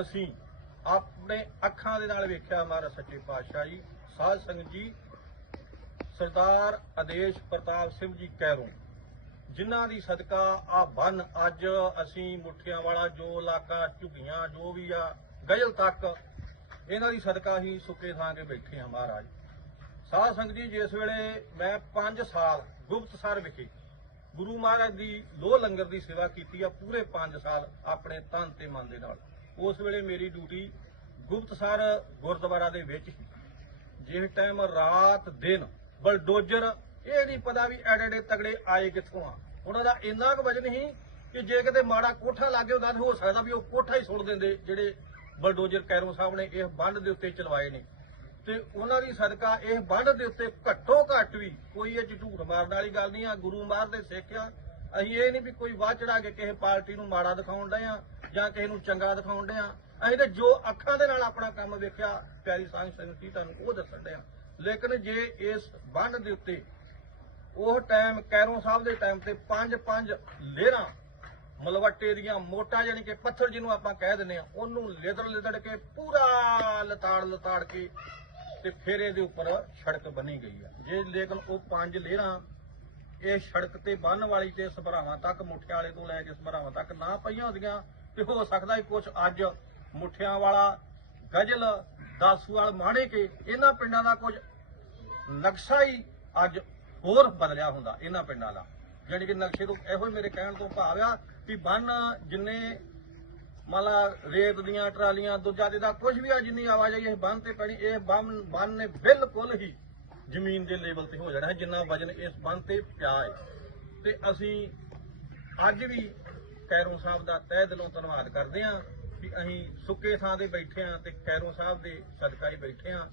ਅਸੀਂ ਆਪਣੇ ਅੱਖਾਂ ਦੇ ਨਾਲ ਵੇਖਿਆ ਮਹਾਰਾਜ ਸੱਚੇ ਪਾਤਸ਼ਾਹ ਜੀ, ਸਾਧ ਸੰਗਤ ਜੀ, ਸਰਦਾਰ ਆਦੇਸ਼ ਪ੍ਰਤਾਪ ਸਿੰਘ ਜੀ ਕੈਰੋਂ, ਜਿਨ੍ਹਾਂ ਦੀ ਸਦਕਾ ਆ ਬੰਨ ਅੱਜ ਅਸੀਂ ਮੁੱਠਿਆਂ ਵਾਲਾ ਜੋ ਇਲਾਕਾ, ਝੁਗੀਆਂ ਜੋ ਵੀ ਆ, ਗਜਲ ਤੱਕ ਇਹਨਾਂ ਦੀ ਸਦਕਾ ਹੀ ਸੁੱਕੇ ਥਾਂ ਕੇ ਬੈਠੇ ਆ ਮਹਾਰਾਜ। ਸਾਧ ਸੰਗਤ ਜੀ, ਜਿਸ ਵੇਲੇ ਮੈਂ 5 ਸਾਲ ਗੁਪਤਸਰ ਵਿਖੇ ਗੁਰੂ ਮਹਾਰਾਜ ਦੀ ਲੋਹ ਲੰਗਰ ਦੀ ਸੇਵਾ ਕੀਤੀ ਆ, ਪੂਰੇ 5 ਸਾਲ ਆਪਣੇ ਤਨ ਤੇ ਮਨ ਦੇ ਨਾਲ। ਉਸ ਵੇਲੇ ਮੇਰੀ ਡਿਊਟੀ ਗੁਪਤਸਰ ਗੁਰਦੁਆਰਾ ਦੇ ਵਿੱਚ ਸੀ। ਜਿਸ ਟਾਈਮ ਰਾਤ ਦਿਨ ਬਲਡੋਜ਼ਰ, ਇਹ ਨਹੀਂ ਪਤਾ ਵੀ ਐਡੇ ਐਡੇ ਤਗੜੇ ਆਏ ਕਿੱਥੋਂ ਆ। ਉਹਨਾਂ ਦਾ ਇੰਨਾ ਕੁ ਵਜਨ ਸੀ ਕਿ ਜੇ ਕਿਤੇ ਮਾੜਾ ਕੋਠਾ ਲੱਗੇ ਹੁੰਦਾ ਤਾਂ ਹੋ ਸਕਦਾ ਵੀ ਉਹ ਕੋਠਾ ਹੀ ਸੁੱਟ ਦਿੰਦੇ, ਜਿਹੜੇ ਬਲਡੋਜ਼ਰ ਕੈਰੋਂ ਸਾਹਿਬ ਨੇ ਇਹ ਬੰਨ ਦੇ ਉੱਤੇ ਚਲਵਾਏ ਨੇ। ਤੇ ਉਹਨਾਂ ਦੀ ਸਦਕਾ ਇਹ ਬੰਦ ਦੇ ਉੱਤੇ ਘੱਟੋ ਘੱਟ ਵੀ ਕੋਈ ਇਹ ਝੂਠ ਮਾਰਨ ਵਾਲੀ ਗੱਲ ਨਹੀਂ ਆ, ਗੁਰੂ ਮਹਾਰਾਜ ਦੇ ਸਿੱਖ ਆ। ਅਸੀਂ ਇਹ ਨਹੀਂ ਵੀ ਕੋਈ ਵਾਹ ਚੜਾ ਕੇ ਕਿਸੇ ਪਾਰਟੀ ਨੂੰ ਮਾੜਾ ਦਿਖਾਉਣ ਡਏ ਆ। ਜਾਂ ਕਿਸੇ ਨੂੰ ਚੰਗਾ ਦਿਖਾਉਣ ਡਏ ਆ। ਅਸੀਂ ਤੇ ਜੋ ਅੱਖਾਂ ਦੇ ਨਾਲ ਆਪਣਾ ਕੰਮ ਵੇਖਿਆ, ਪਿਆਰੀ ਸਾਂਝ ਸੰਗਤੀ ਤੁਹਾਨੂੰ ਉਹ ਦੱਸਣ ਡਏ ਆ। ਲੇਕਿਨ ਜੇ ਇਸ ਬੰਨ ਦੇ ਉੱਤੇ ਉਹ ਟਾਈਮ ਕੈਰੋਂ ਸਾਹਿਬ ਦੇ ਟਾਈਮ ਤੇ ਪੰਜ ਪੰਜ ਲੇਰਾਂ, ਮਲਵੱਟੇ ਦੀਆਂ ਮੋਟਾ ਯਾਨੀ ਕਿ ਪੱਥਰ ਜਿਹਨੂੰ ਆਪਾਂ ਕਹਿ ਦਿੰਦੇ ਆ, ਉਹਨੂੰ ਲਿਦੜ ਲਿਦੜ ਕੇ ਪੂਰਾ ਲਤਾੜ ਲਤਾੜ ਕੇ ਤੇ ਫਿਰ ਇਹਦੇ ਉੱਪਰ ਸੜਕ ਬਣੀ ਗਈ ਆ। ਜੇ ਲੇਕਿਨ ਉਹ ਪੰਜ ਲੇਰਾਂ ਇਹ ਸੜਕ ਤੇ ਬੰਨ ਵਾਲੀ ਤੇ ਸਭਰਾਵਾਂ ਤੱਕ ਮੁੱਠਿਆਲੇ ਤੋਂ ਲੈ ਕੇ ਸਭਰਾਵਾਂ ਤੱਕ ਨਾ ਪਈਆਂ ਹੁੰਦੀਆਂ ਤੇ ਹੋ ਸਕਦਾ ਹੈ ਕੁਝ ਅੱਜ ਮੁੱਠਿਆਂ ਵਾਲਾ, ਗਜਲ ਦਾਸੂਵਾਲ ਮਾਣੇ ਕੇ ਇਹਨਾਂ ਪਿੰਡਾਂ ਦਾ ਕੁਝ ਨਕਸ਼ਾ ਹੀ ਅੱਜ ਹੋਰ ਬਦਲਿਆ ਹੁੰਦਾ ਇਹਨਾਂ ਪਿੰਡਾਂ ਦਾ। ਜਾਣੀ ਕਿ ਨਕਸ਼ੇ ਤੋਂ ਇਹੋ ਹੀ ਮੇਰੇ ਕਹਿਣ ਤੋਂ ਭਾਵ ਆ ਕਿ ਬੰਨ ਜਿੰਨੇ ਮਾਲਾ ਰੇਤ ਦੀਆਂ ਟਰਾਲੀਆਂ, ਦੂਜਾ ਤੇ ਦਾ ਕੁਝ ਵੀ ਆ, ਜਿੰਨੀ ਆਵਾਜਾਈ ਇਹ ਬੰਨ ਤੇ ਪੈਣੀ, ਇਹ ਬੰਨ ਬੰਨ ਨੇ ਬਿਲਕੁਲ ਹੀ ਜ਼ਮੀਨ ਦੇ ਲੈਵਲ ਤੇ ਹੋ ਜਾਣਾ ਹੈ, ਜਿੰਨਾ ਵਜਨ ਇਸ ਬੰਨ ਤੇ ਪਿਆ ਹੈ। ਤੇ ਅਸੀਂ ਅੱਜ ਵੀ ਕੈਰੋਂ ਸਾਹਿਬ ਦਾ ਤਹਿ ਦਿਲੋਂ ਧੰਨਵਾਦ ਕਰਦੇ ਹਾਂ ਕਿ ਅਸੀਂ ਸੁੱਕੇ ਥਾਂ ਤੇ ਬੈਠੇ ਹਾਂ ਤੇ ਕੈਰੋਂ ਸਾਹਿਬ ਦੇ ਸਦਕਾ ਹੀ ਬੈਠੇ ਹਾਂ।